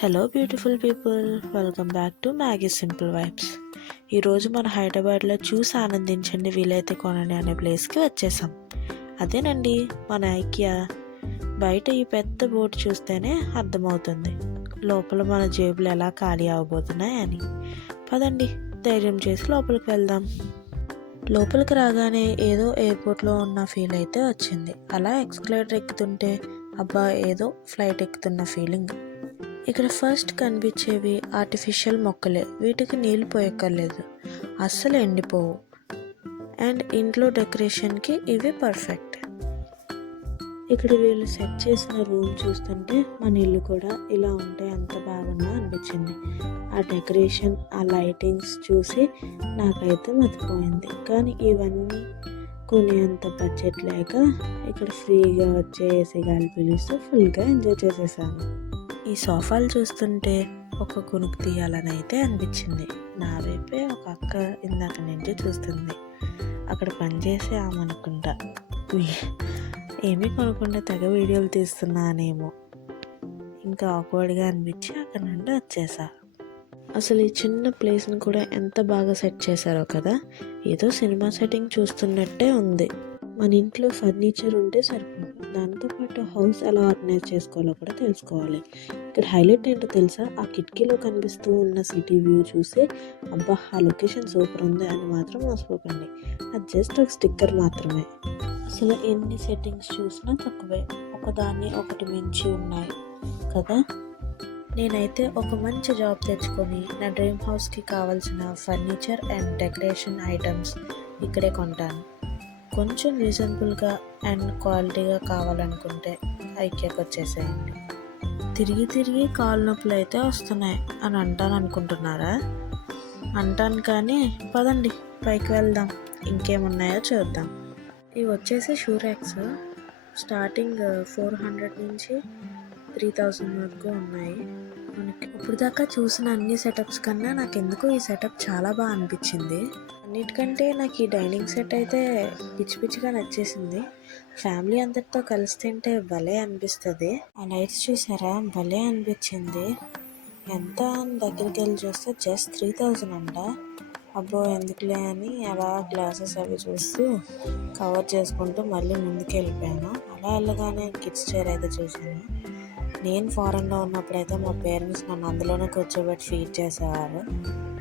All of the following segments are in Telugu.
Hello beautiful people, welcome back to Maggi simple vibes. ఈరోజు మన హైదరాబాద్లో చూసి ఆనందించండి, వీలైతే కొనండి అనే ప్లేస్కి వచ్చేసాం. అదేనండి మన ఐకియా. బయట ఈ పెద్ద బోర్డు చూస్తేనే అర్థమవుతుంది లోపల మన జేబులు ఎలా ఖాళీ అవబోతున్నాయని. పదండి, ధైర్యం చేసి లోపలికి వెళ్దాం. లోపలికి రాగానే ఏదో ఎయిర్పోర్ట్లో ఉన్న ఫీల్ అయితే వచ్చింది. అలా ఎక్స్కలేటర్ ఎక్కుతుంటే అబ్బా ఏదో ఫ్లైట్ ఎక్కుతున్న ఫీలింగ్. ఇక్కడ ఫస్ట్ కనిపించేవి ఆర్టిఫిషియల్ మొక్కలే. వీటికి నీళ్ళు పోయక్కర్లేదు, అస్సలు ఎండిపోవు. అండ్ ఇంట్లో డెకరేషన్కి ఇవి పర్ఫెక్ట్. ఇక్కడ వీళ్ళు సెట్ చేసిన రూమ్ చూస్తుంటే మన ఇల్లు కూడా ఇలా ఉంటే ఎంత బాగున్నా అనిపించింది. ఆ డెకరేషన్, ఆ లైటింగ్స్ చూసి నాకైతే మతిపోయింది. కానీ ఇవన్నీ కొనేంత బడ్జెట్ లేక ఇక్కడ ఫ్రీగా వచ్చే ఏసీ గాలి పీలుస్తూ ఫుల్గా ఎంజాయ్ చేసేసాను. ఈ సోఫాలు చూస్తుంటే ఒక కొనుక్కు తీయాలని అయితే అనిపించింది. నా వైపే ఒక అక్క ఇందాక నుంచి చూస్తుంది. అక్కడ పనిచేసే ఆమె అనుకుంటా. ఏమీ కొనకుండా తెగ వీడియోలు తీస్తున్నానేమో. ఇంకా ఆక్వర్డ్గా అనిపించి అక్కడ నుండి వచ్చేసా. అసలు ఈ చిన్న ప్లేస్ని కూడా ఎంత బాగా సెట్ చేశారో కదా. ఏదో సినిమా సెట్టింగ్ చూస్తున్నట్టే ఉంది. మన ఇంట్లో ఫర్నిచర్ ఉంటే సరిపోదు, దాంతోపాటు హౌస్ ఎలా ఆర్గనైజ్ చేసుకోవాలో కూడా తెలుసుకోవాలి. ఇక్కడ హైలైట్ ఏంటో తెలుసా? ఆ కిటికీలో కనిపిస్తూ ఉన్న సిటీ వ్యూ చూసి అబ్బా ఆ లొకేషన్ సూపర్ ఉంది అని మాత్రం మోసపోకండి. అది జస్ట్ ఒక స్టిక్కర్ మాత్రమే. అసలు ఎన్ని సెట్టింగ్స్ చూసినా తక్కువే, ఒకదాన్ని ఒకటి మించి ఉన్నాయి కదా. నేనైతే ఒక మంచి జాబ్ తెచ్చుకొని నా డ్రీమ్ హౌస్కి కావాల్సిన ఫర్నిచర్ అండ్ డెకరేషన్ ఐటమ్స్ ఇక్కడే కొంటాను. కొంచెం రీజనబుల్గా అండ్ క్వాలిటీగా కావాలనుకుంటే ఐకియాకి వచ్చేసేయండి. తిరిగి తిరిగి కాళ్ళ నొప్పులు అయితే వస్తున్నాయి అని అంటాను అనుకుంటున్నారా? అంటాను, కానీ పదండి పైకి వెళ్దాం, ఇంకేమున్నాయో చూద్దాం. ఇవి వచ్చేసి షూ ర్యాక్స్. స్టార్టింగ్ 400 నుంచి 3000 వరకు ఉన్నాయి. మనకి ఇప్పుడు దాకా చూసిన అన్ని సెటప్స్ కన్నా నాకు ఎందుకో ఈ సెటప్ చాలా బాగా అనిపించింది. అన్నిటికంటే నాకు ఈ డైనింగ్ సెట్ అయితే పిచ్చి పిచ్చిగా నచ్చేసింది. ఫ్యామిలీ అందరితో కలిసి తింటే భలే అనిపిస్తుంది. ఆ లైట్స్ చూసారా, భలే అనిపించింది. ఎంత దగ్గరికి వెళ్ళి చూస్తే జస్ట్ 3000 అంట. అబ్బో ఎందుకులే అని అలా గ్లాసెస్ అవి చూస్తూ కవర్ చేసుకుంటూ మళ్ళీ ముందుకు వెళ్ళిపోయాను. అలా వెళ్ళగానే కిడ్స్ చైర్ అయితే చూసాను. నేను ఫారెన్లో ఉన్నప్పుడైతే మా పేరెంట్స్ నన్ను అందులోనే కూర్చోబెట్టి ఫీడ్ చేసేవారు.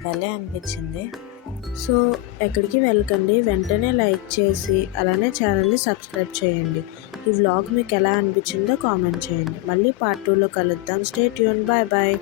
భలే అనిపించింది. సో ఎక్కడికి వెళ్ళకండి, వెంటనే లైక్ చేసి అలానే ఛానల్ని సబ్స్క్రైబ్ చేయండి. ఈ వ్లాగ్ మీకు ఎలా అనిపించిందో కామెంట్ చేయండి. మళ్ళీ పార్ట్ 2లో కలుద్దాం. Stay tune. Bye bye.